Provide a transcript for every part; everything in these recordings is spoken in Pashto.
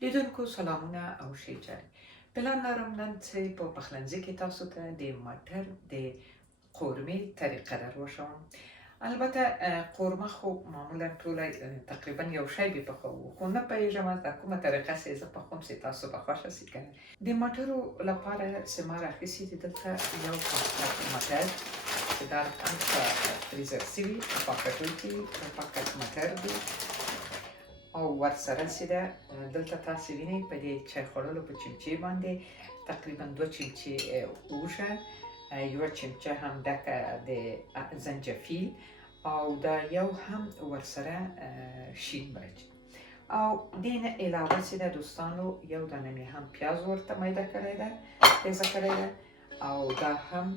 لیدونکو سلامونه او ښې جاري. پلان لرم نن چې په پخلنځي کې تاسو ته د مټر د قورمې طریقه در وښیم. البته قورمه خو معمولا ټوله تقریبا یو شی به پخوو، خو نه پوهېږم د کومه طریقه چې زه پخوم چې تاسو به خوښه شي که نه. د مټرو لپاره چې ما راخیستي دي دلته یو پاکټ مټر چې دا هم په فریزر شوي په پاکټو کې پاکټ مټر دي او ورسره چې ده دلته تاسو وینئ په دې چای خوړلو په چمچې باندې تقریبا 2 چمچې اوږه، یوه چمچه هم ډکه د زنجفیل او دا یو هم ورسره شین مرچ او دې نه علاوه چې ده دوستانو یو دانه مې هم پیاز ورته میده کړی ده تیزه کړی ده او دا هم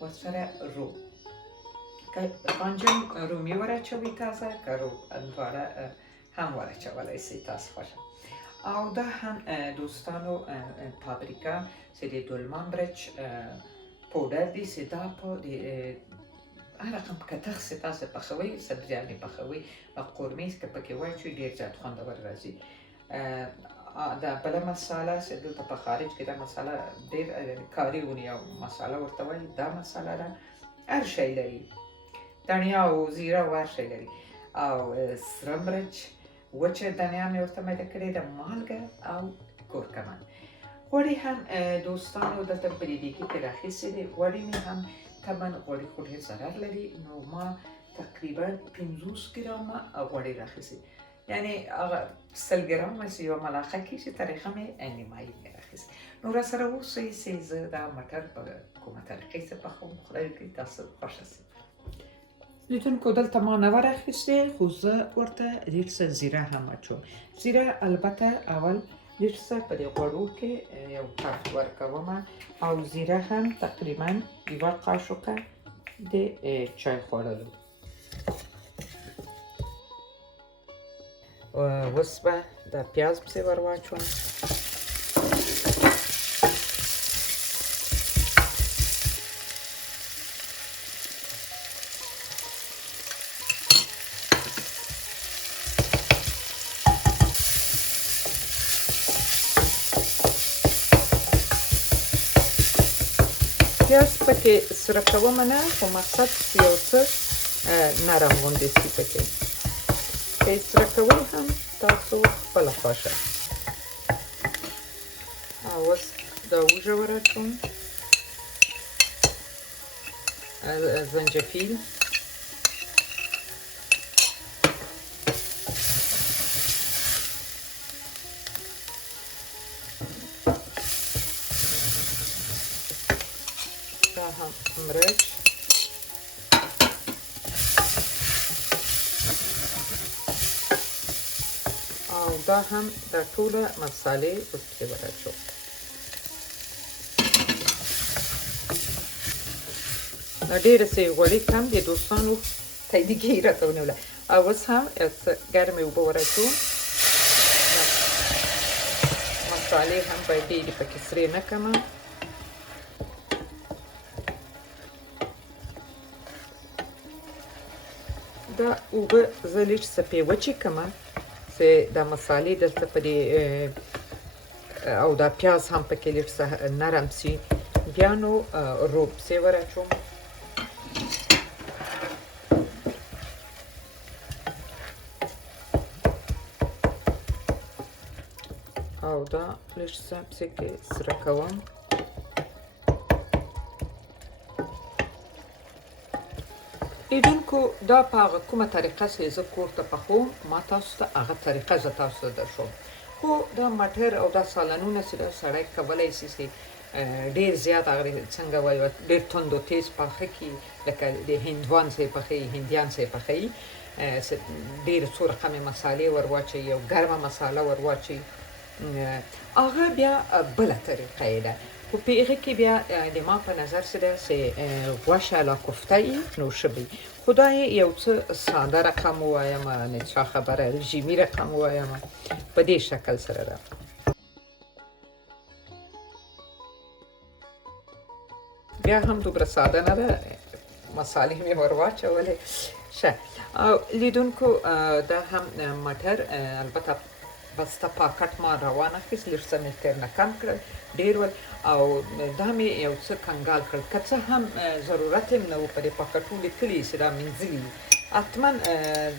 ورسره رو که بانجان رومي ورچوي تازه که رو دواړه هم ورچولی شئ تاسو خوښه. او دا هم دوستانو پاپریکا چې د دلمان مرچ پودر دی چې دا په هر رقم کتغ چې تاسو پخوئ سبزیانې پخوئ په قورمې که پکې واچوئ ډېر زیات خوندور راځي. دا بله مساله چې دلته په خارج کې دا مساله ډېر کاري ونې او مساله ورته وایي، دا مساله ده هر شی لري، دڼیا او زیره او هر شی لري او سره مرچ وچه دانه مې ورته میده کړې ده، مالګه او کورکمن. غوړي هم دوستانو دلته په دې دیګي کې راخیستې دي. غوړي مې هم طبعا غوړي خو ډېر ضرر لري، نو ما تقریبا 50 ګرامه غوړي راخیستې، یعنې هغه 100 ګرامه چې یوه ملعقه کېږي طریقه مې نیمایي مې راخیستې. نو راسره اوسئ چې زه دا مټر په کومه طریقې سره پخوم. خدای وکړي تاسو خوښه شئ. لیدونکو دلته ما نه ورخیستې، خو زه ورته ډېر څه زیره هم اچوم. زیره البته اول ډېر څه په دې غوړو کې یو کف ورکوم او زیره هم تقریبا یوه قاشوقه د چای خوړلو. اوس به دا پیاز پسې ور واچوم. پیاز پکې سره کوم نه، خو مقصد یو څه نرم غوندې شي پکې. که یې سره کوئ هم تاسو خپله خوښه. اوس دا اوږه ور اچوم، زنجفیل، دا هم مرچ، او دا هم دا ټوله مسالې ورپسې ور اچوم. دا ډېره څه غوړي کم دي دوستانو، تاییدګي یې راته ونیوله. او اوس هم یو څه ګرمې اوبه ور اچوم. مسالې هم باید ډېرې پکې سرې نه کړم. دا اوبه زه لږ څه پې وچې کړم چې دا مسالې دلته په دې او دا پیاز هم پکې لږ څه نرم شي. بیا نو روب پسې ور اچوم. او دا لږ څه پسې کې سره کوم. لیدونکو دا په هغه کومه طریقه چې زه کور ته پخوم ما تاسو ته هغه طریقه زه تاسو ته درښوم. خو دا مټر او دا سالنونه چې دا سړی کولی شي چې ډېر زیات هغه څنګه وایو ډېر تند او تیز پاخه کړي، لکه د هندوان چې پخوي، هندیان چې پخوي، ډېر څو رقمې مسالې ور واچوي او ګرمه مساله ور واچوي. هغه بیا بله طریقه یې ده، خو په هغې کې بیا د ما په نظر څه ده چې غوښه لا کوفته وي نو ښه به وي. خو دا یې یو څه ساده رقم ووایم، نه چا خبره رژیمي رقم ووایم، په دې شکل سره ده. بیا هم دومره ساده نه ده، مسالې مې ور واچولې. ښه، لیدونکو دا هم مټر البته بسته پاکټ ما روان اخیست، لږ څه مې ترنه کم کړل، ډېر ول او دا مې یو څه کنګال کړل، که څه هم ضرورت یې نه و په دې پاکټو لیکلي چې دا مینځلي دي. حتما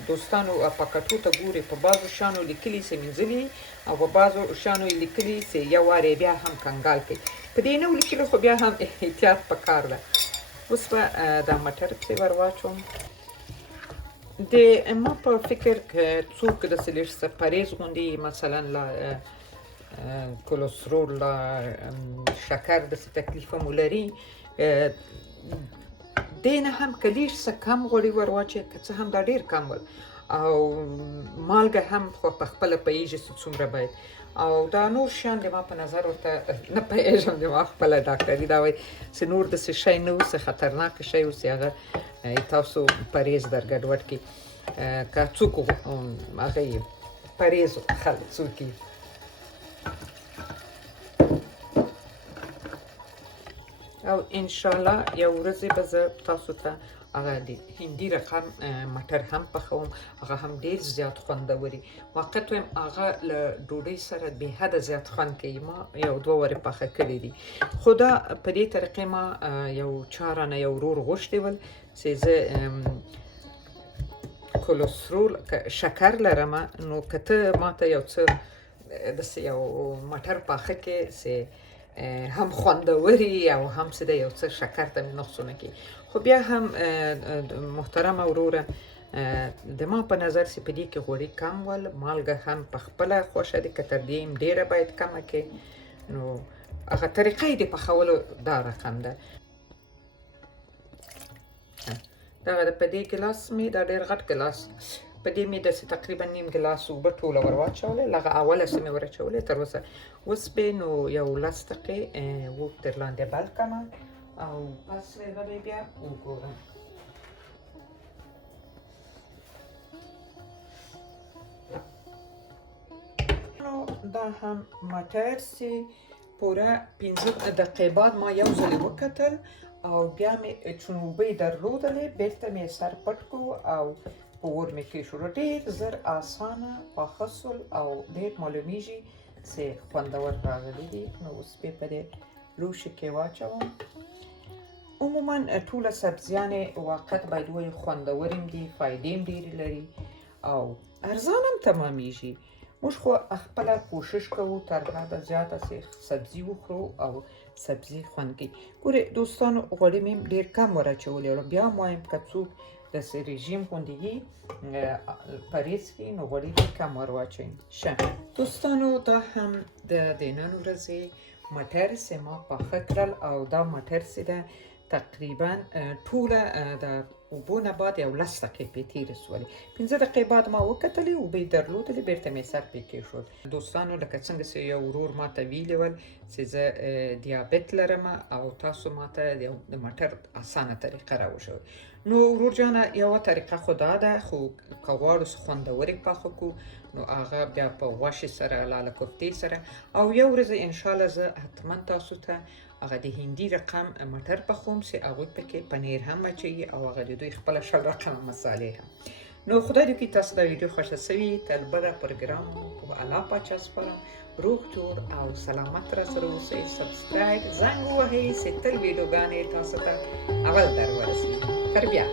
دوستانو پاکټو ته ګورئ، په بعضو شیانو لیکلي چې مینځلي او په بعضو شیانو یې لیکلي چې یو وارې بیا هم کنګال کړئ. په دې نه و لیکلي خو بیا هم احتیاط پکار ده. اوس به دا مټر پسې ور واچوم. ما په فکر که څوک داسې لږ څه پرهیز غوندې مثلا لا کلسترول لا شکر داسې تکلیف هم ولري، دې نه هم که لږ څه کم غوړي ور واچوي، که څه هم دا ډېر کم ول، او مالګه هم خو په خپله پوهېږي چې څومره باید، او دا نور شیان د ما په نظر ورته نه پوهېږم، د ما خپله ډاکټري دا وایي چې نور داسې شی نه و چې خطرناک شی و چې هغه تاسو پرهیز در ګډوډ کړي. که څوک هغه یې پرهیز خلک څوک یې او انشاءالله یو ورځې به زه تاسو ته هغه د هندي رقم مټر هم پخوم، هغه هم ډېر زیات خوندوري. واقعیت وایم هغه له ډوډۍ سره بې حده زیات خوند کوي. ما یو دوه وارې پخه کړي دي، خو دا په دې طریقې ما یو چا رانه یو ورور غوښتي ول چې زه کلسترول شکر لرمه، نو که ته ماته یو څه داسې یو مټر پاخه کې چې هم خوندوري او هم څه د یو څه شکر ته مې نقصونه کوي. خو بیا هم محترمه وروره د ما په نظر چې په دې کې غوړي کم ول، مالګه هم په خپله خوښه ده، که تر دې هم ډېره باید کمه کړې. نو هغه طریقه یې د پخولو دا رقم ده. دغه د په دې ګلاس مې دا ډېر غټ ګلاس، په دې مې داسې تقریبا نیم ګلاس اوبه ټوله ور واچولې، لږه اوله څه مې ور اچولې تر اوسه وسپې، نو یو لس دقیقې اوږد تر لاندې بل کړمه او پس هغه به بیا وګورم. نو دا هم مټر چې پوره 15 دقیقې بعد ما یو ځلې وکتل او بیا مې چون اوبه یې درلودلې، بېرته مې سر پټ کړو او په اور مې کېښود. ډېر زر اسانه پاخه سول او ډېر معلومیږي چې خوندور راغلي دي. نو اوس به په دې لوښي کې واچوم. عموما ټوله سبزیانې واقعیت باید وایي خوندور هم دي، فایدې هم ډېرې لري او ارزان هم تمامیږي. موږ خو خپله کوشش کوو تر حده زیاته چې سبزي وخورو او سبزي خوند کوي. ګورئ دوستانو غوړي مې ډېر کم ور اچولي، بیا هم وایم که څوک داسې رژیم غوندې یي پرهیز کوي نو غوړي دې کم ور واچوئ. ښه دوستانو دا هم د نن ورځې مټر چې ما پاخه کړل او دا مټر چې ده تقریبا ټوله د اوبو نه بعد یو لس دقیقې پرې تېرې سولې. 15 دقیقې بعد ما وکتلې، اوبه یې درلودلې، بېرته مې سر پرې کېښود. دوستانو لکه څنګه چې یو ورور ما ته ویلي ول چې زه دیابت لرم او تاسو ما ته د مټر اسانه طریقه راوښوئ. نو ورور جانه یوه طریقه خو دا ده، خو که غواړو چې خوندورې پاخه کړو نو هغه بیا په غوښې سره لاله کوفتې سره، او یو ورځ انشاءالله زه حتما تاسو ته هغه د هندي رقم مټر پخوم چې هغوی پکې پنیر هم اچوي او هغه د دوی خپله شل رقمه مسالې هم. نو خدای دې وکړي تاسو دا ویډیو خوښه سوي. تر بله پروګرام په الله پاچا سپارم. روغ جوړ او سلامت را سره اوسئ. سبسکرایب زنګ ووهئ چې تل ویډیوګانې تاسو ته اول در ورسي. تر بیا.